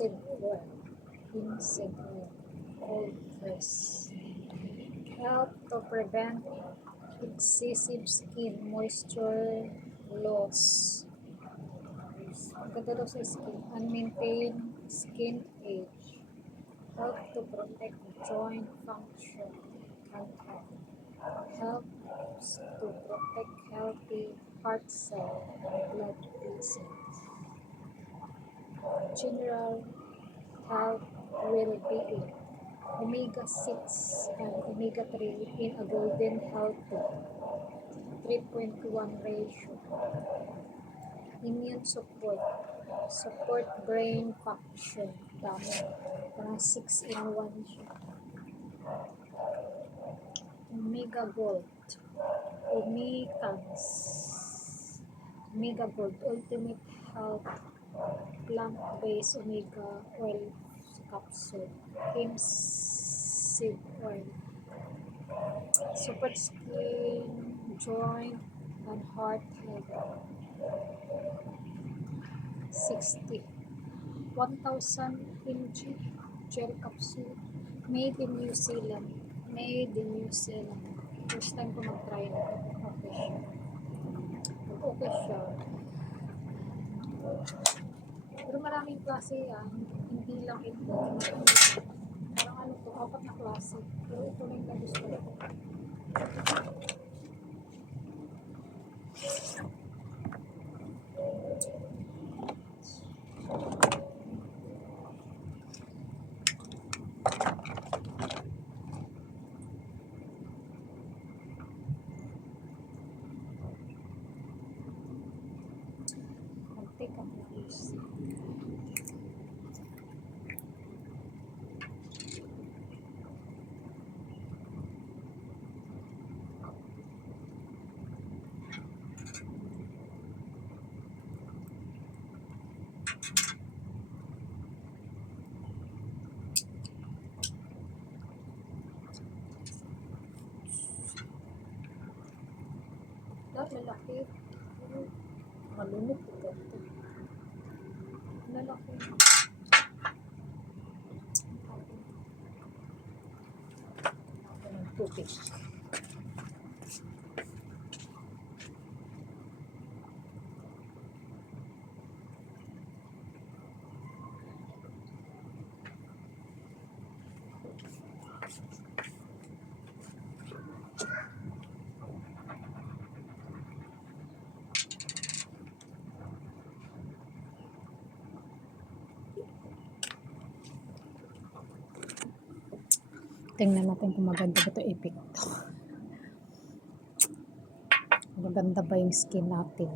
Hemp seed oil, cold press. Help to prevent excessive skin moisture loss. Ang ganda daw sa skin. And maintain skin age. Help to protect joint function and health. Helps to protect healthy heart cell and blood vessels. General health well-being. Omega-6 and omega-3 in a golden healthy 3.1 ratio. Immune support. Support brain function. Dami. Parang 6 in 1 siya. Omega Gold. Omicans. Omega Gold. Ultimate Health Plant-based Omega Oil Capsule. Hemp seed oil. Support skin, joint, and heart health. 60. 1,000 mg gel capsule. Made in New Zealand. First time ko mag-try na. Okay siya. Pero maraming klase yan. Hindi lang ito. Parang ano to, 4 na klase. Pero ito na yung nagusto ko. Take a pause. Lalaki. Malunod po ito. Lalaki. Tubig. Tingnan natin kung maganda ba ito epekto. Maganda ba yung skin natin?